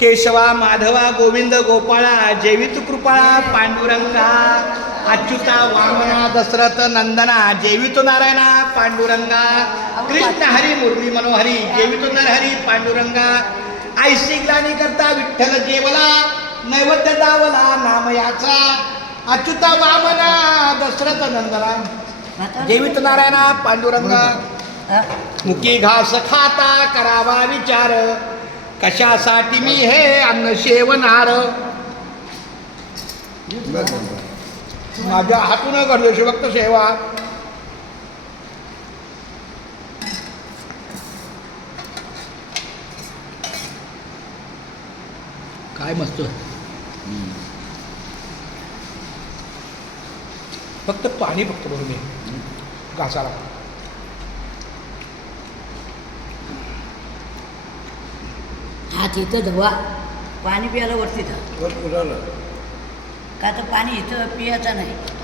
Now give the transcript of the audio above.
केशवा माधवा गोविंद गोपाळा जेवित कृपाळा पांडुरंगा अच्युता वामना दशरथ नंदना जेवितो नारायणा पांडुरंगा कृष्ण हरी मुरली मनोहरी जेवितो नरहरी पांडुरंगा आईशी ग्लानी करता विठ्ठल जेवला नैवेद्य दावला नाम याचा अच्युता वामना दशरथ नंदना जेवित नारायणा पांडुरंगा मुकी घास खाता करावा विचार कशासाठी मी हे अन्न सेवनार माझ्या हातून घडलो शिवक्त सेवा काय मस्त फक्त पाणी फक्त भरून घे घासाला हा तिथं धवा पाणी प्यायला वरती जा का तर पाणी इथं पियाचं नाही